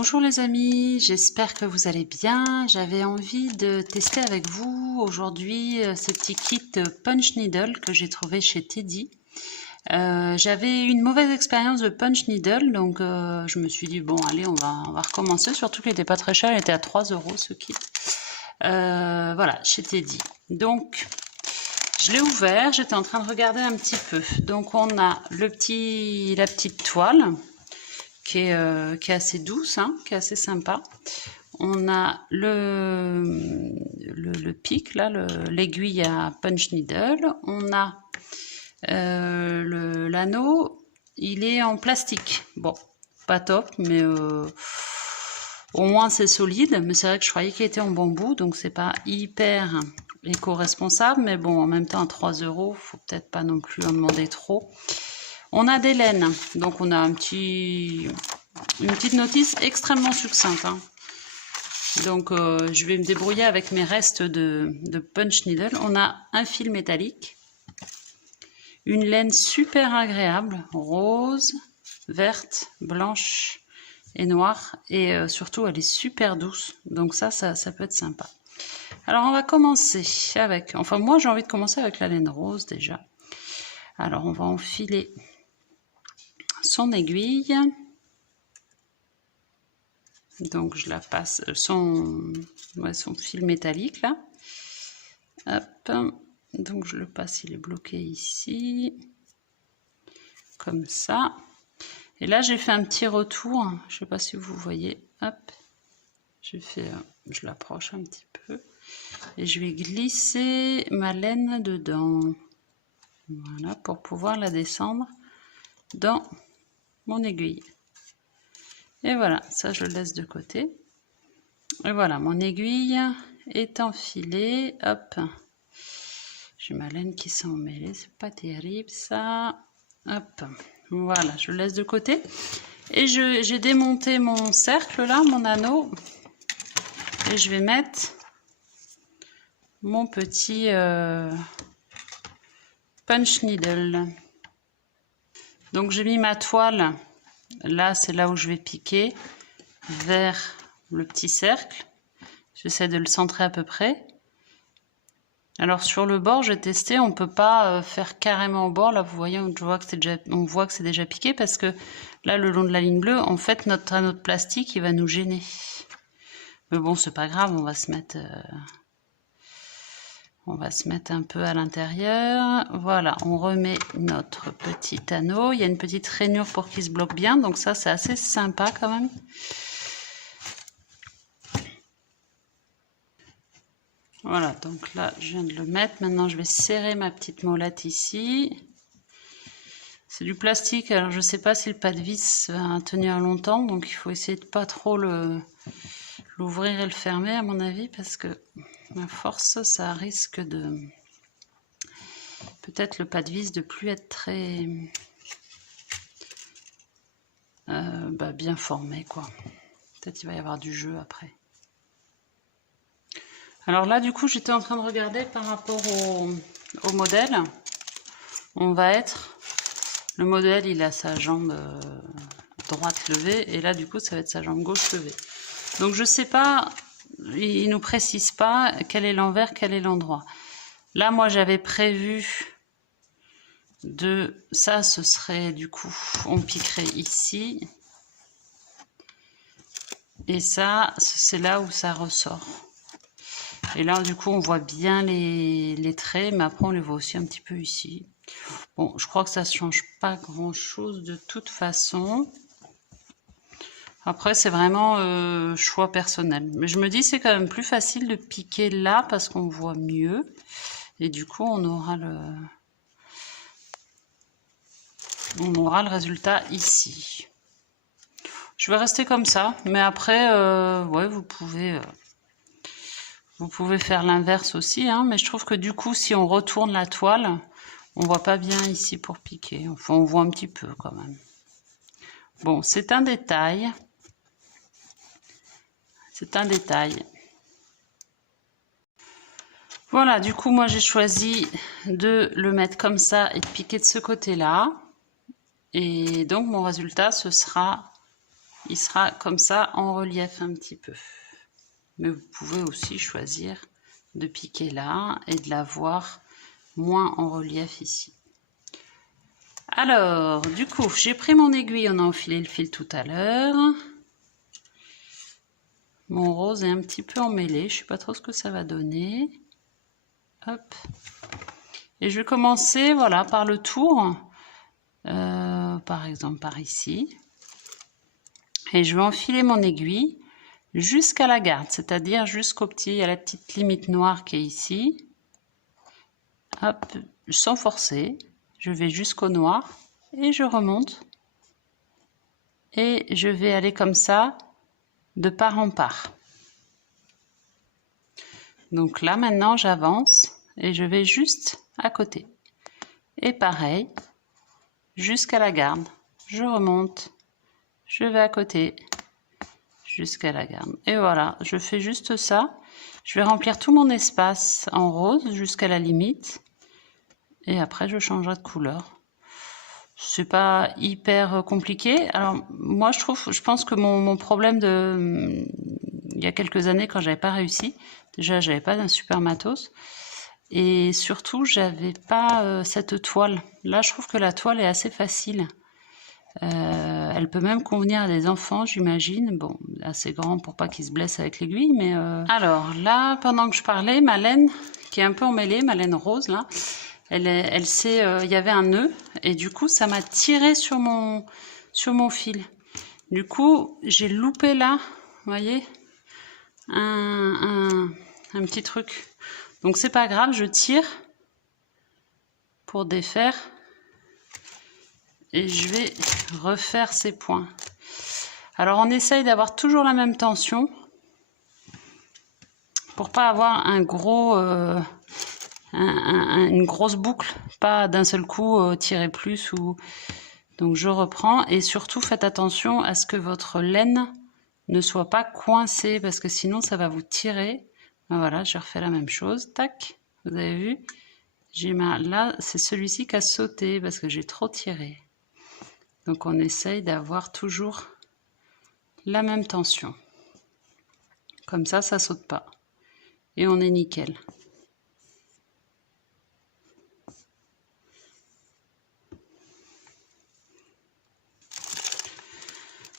Bonjour les amis, j'espère que vous allez bien. J'avais envie de tester avec vous aujourd'hui ce petit kit Punch Needle que j'ai trouvé chez Teddy. J'avais une mauvaise expérience de Punch Needle, donc je me suis dit bon allez on va recommencer, surtout qu'il n'était pas très cher, il était à 3 € ce kit. Voilà, chez Teddy. Donc je l'ai ouvert, j'étais en train de regarder un petit peu. Donc on a la petite toile qui est assez douce, hein, qui est assez sympa. On a le pic, là, l'aiguille à Punch Needle. On a l'anneau, il est en plastique. Bon, pas top, mais au moins c'est solide. Mais c'est vrai que je croyais qu'il était en bambou, donc c'est pas hyper éco-responsable. Mais bon, en même temps, à 3 €, faut peut-être pas non plus en demander trop. On a des laines, donc on a une petite notice extrêmement succincte. Hein. Donc je vais me débrouiller avec mes restes de Punch Needle. On a un fil métallique, une laine super agréable, rose, verte, blanche et noire. Et surtout elle est super douce, donc ça peut être sympa. Alors on va commencer avec, enfin moi j'ai envie de commencer avec la laine rose déjà. Alors on va enfiler son aiguille, donc je la passe, son fil métallique là, hop, donc je le passe, il est bloqué ici, comme ça, et là j'ai fait un petit retour, je sais pas si vous voyez, hop, je l'approche un petit peu, et je vais glisser ma laine dedans, voilà, pour pouvoir la descendre dans mon aiguille. Et voilà, ça je le laisse de côté. Et voilà, mon aiguille est enfilée. Hop, j'ai ma laine qui s'est emmêlée, c'est pas terrible ça. Hop, voilà, je le laisse de côté. Et j'ai démonté mon cercle là, mon anneau. Et je vais mettre mon petit Punch Needle. Donc j'ai mis ma toile. Là, c'est là où je vais piquer vers le petit cercle. J'essaie de le centrer à peu près. Alors sur le bord, j'ai testé, on peut pas faire carrément au bord. Là, vous voyez, on voit que c'est déjà piqué parce que là, le long de la ligne bleue, en fait, notre anneau de plastique, il va nous gêner. Mais bon, c'est pas grave, on va se mettre un peu à l'intérieur. Voilà, on remet notre petit anneau. Il y a une petite rainure pour qu'il se bloque bien. Donc ça, c'est assez sympa quand même. Voilà, donc là, je viens de le mettre. Maintenant, je vais serrer ma petite molette ici. C'est du plastique. Alors, je ne sais pas si le pas de vis va tenir longtemps. Donc, il faut essayer de pas trop l'ouvrir et le fermer, à mon avis, parce que à force, ça risque de... Peut-être le pas de vis de plus être très... bien formé, quoi. Peut-être il va y avoir du jeu après. Alors là, du coup, j'étais en train de regarder par rapport au modèle. On va être... Le modèle, il a sa jambe droite levée. Et là, du coup, ça va être sa jambe gauche levée. Donc, je sais pas... Il nous précise pas quel est l'envers, quel est l'endroit. Là, moi, j'avais prévu ça, ce serait du coup, on piquerait ici. Et ça, c'est là où ça ressort. Et là, du coup, on voit bien les traits, mais après, on les voit aussi un petit peu ici. Bon, je crois que ça ne change pas grand-chose de toute façon. Après, c'est vraiment choix personnel. Mais je me dis, c'est quand même plus facile de piquer là parce qu'on voit mieux. Et du coup, on aura le résultat ici. Je vais rester comme ça. Mais après, ouais, vous pouvez faire l'inverse aussi. Hein, mais je trouve que du coup, si on retourne la toile, on voit pas bien ici pour piquer. Enfin, on voit un petit peu quand même. Bon, c'est un détail. C'est un détail. Voilà, du coup, moi, j'ai choisi de le mettre comme ça et de piquer de ce côté-là. Et donc, mon résultat, ce sera il sera comme ça en relief un petit peu. Mais vous pouvez aussi choisir de piquer là et de l'avoir moins en relief ici. Alors, du coup, j'ai pris mon aiguille, on a enfilé le fil tout à l'heure. Mon rose est un petit peu emmêlé, je ne sais pas trop ce que ça va donner. Hop. Et je vais commencer, voilà, par le tour, par exemple par ici. Et je vais enfiler mon aiguille jusqu'à la garde, c'est-à-dire à la petite limite noire qui est ici. Hop, sans forcer, je vais jusqu'au noir et je remonte. Et je vais aller comme ça, de part en part. Donc là, maintenant, j'avance et je vais juste à côté. Et pareil, jusqu'à la garde. Je remonte, je vais à côté, jusqu'à la garde. Et voilà, je fais juste ça. Je vais remplir tout mon espace en rose jusqu'à la limite. Et après, je changerai de couleur. C'est pas hyper compliqué. Alors, moi, je pense que mon problème il y a quelques années, quand j'avais pas réussi, déjà, j'avais pas d'un super matos. Et surtout, j'avais pas cette toile. Là, je trouve que la toile est assez facile. Elle peut même convenir à des enfants, j'imagine. Bon, assez grand pour pas qu'ils se blessent avec l'aiguille, mais... Alors, là, pendant que je parlais, ma laine, qui est un peu emmêlée, ma laine rose, là, il y avait un nœud, et du coup, ça m'a tiré sur mon fil. Du coup, j'ai loupé là, vous voyez, un petit truc. Donc, c'est pas grave, je tire pour défaire. Et je vais refaire ces points. Alors, on essaye d'avoir toujours la même tension pour pas avoir un gros... une grosse boucle, pas d'un seul coup tirer plus ou... Donc je reprends et surtout faites attention à ce que votre laine ne soit pas coincée parce que sinon ça va vous tirer. Ben voilà, je refais la même chose, tac, vous avez vu, là c'est celui-ci qui a sauté parce que j'ai trop tiré. Donc on essaye d'avoir toujours la même tension, comme ça saute pas et on est nickel.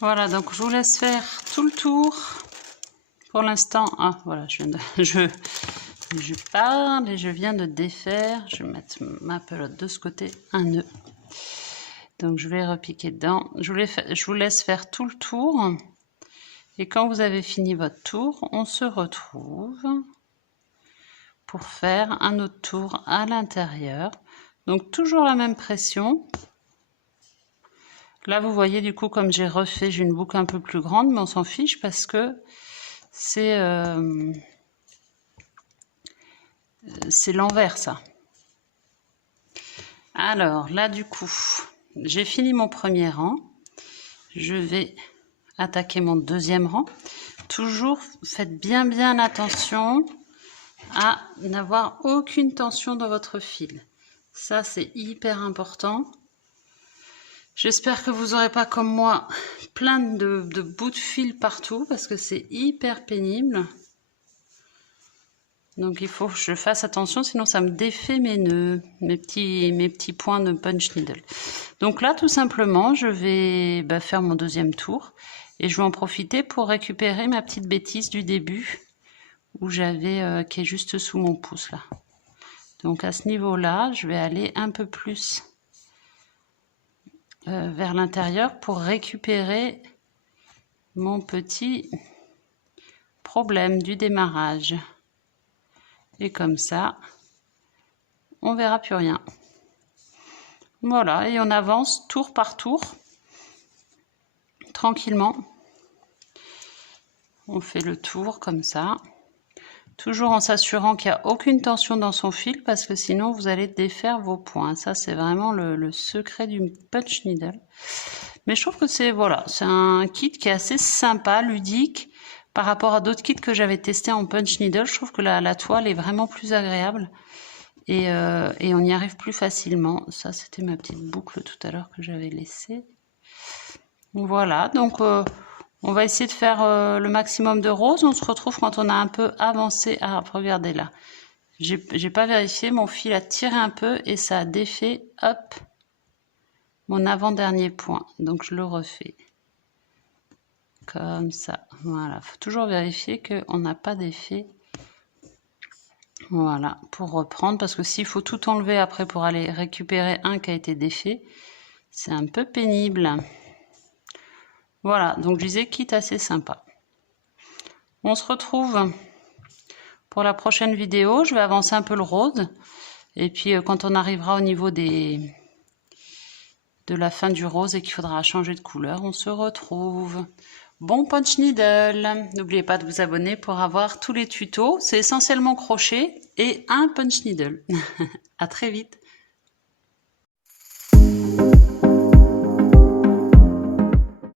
Voilà, donc je vous laisse faire tout le tour. Pour l'instant, ah voilà, je parle et je viens de défaire. Je vais mettre ma pelote de ce côté, un nœud. Donc je vais repiquer dedans. Je vous laisse faire tout le tour. Et quand vous avez fini votre tour, on se retrouve pour faire un autre tour à l'intérieur. Donc toujours la même pression. Là, vous voyez, du coup, comme j'ai refait, j'ai une boucle un peu plus grande, mais on s'en fiche parce que c'est l'envers, ça. Alors, là, du coup, j'ai fini mon premier rang. Je vais attaquer mon deuxième rang. Toujours, faites bien attention à n'avoir aucune tension dans votre fil. Ça, c'est hyper important. J'espère que vous n'aurez pas comme moi plein de bouts de fil partout parce que c'est hyper pénible. Donc il faut que je fasse attention, sinon ça me défait mes nœuds, mes petits points de punch needle. Donc là, tout simplement, je vais faire mon deuxième tour et je vais en profiter pour récupérer ma petite bêtise du début où j'avais qui est juste sous mon pouce là. Donc à ce niveau-là, je vais aller un peu plus vers l'intérieur pour récupérer mon petit problème du démarrage. Et comme ça, on verra plus rien. Voilà, et on avance tour par tour, tranquillement. On fait le tour comme ça. Toujours en s'assurant qu'il n'y a aucune tension dans son fil parce que sinon vous allez défaire vos points. Ça, c'est vraiment le secret du punch needle. Mais je trouve que c'est un kit qui est assez sympa, ludique. Par rapport à d'autres kits que j'avais testés en punch needle, je trouve que la toile est vraiment plus agréable. Et on y arrive plus facilement. Ça, c'était ma petite boucle tout à l'heure que j'avais laissée. Voilà, donc On va essayer de faire le maximum de rose. On se retrouve quand on a un peu avancé. Ah, regardez là. J'ai pas vérifié, mon fil a tiré un peu et ça a défait, hop, mon avant-dernier point. Donc je le refais. Comme ça. Voilà, faut toujours vérifier qu'on n'a pas d'effet. Voilà, pour reprendre, parce que s'il faut tout enlever après pour aller récupérer un qui a été défait, c'est un peu pénible. Voilà, donc je disais kit assez sympa. On se retrouve pour la prochaine vidéo. Je vais avancer un peu le rose. Et puis quand on arrivera au niveau de la fin du rose et qu'il faudra changer de couleur, on se retrouve. Bon punch needle. N'oubliez pas de vous abonner pour avoir tous les tutos. C'est essentiellement crochet et un punch needle. À très vite.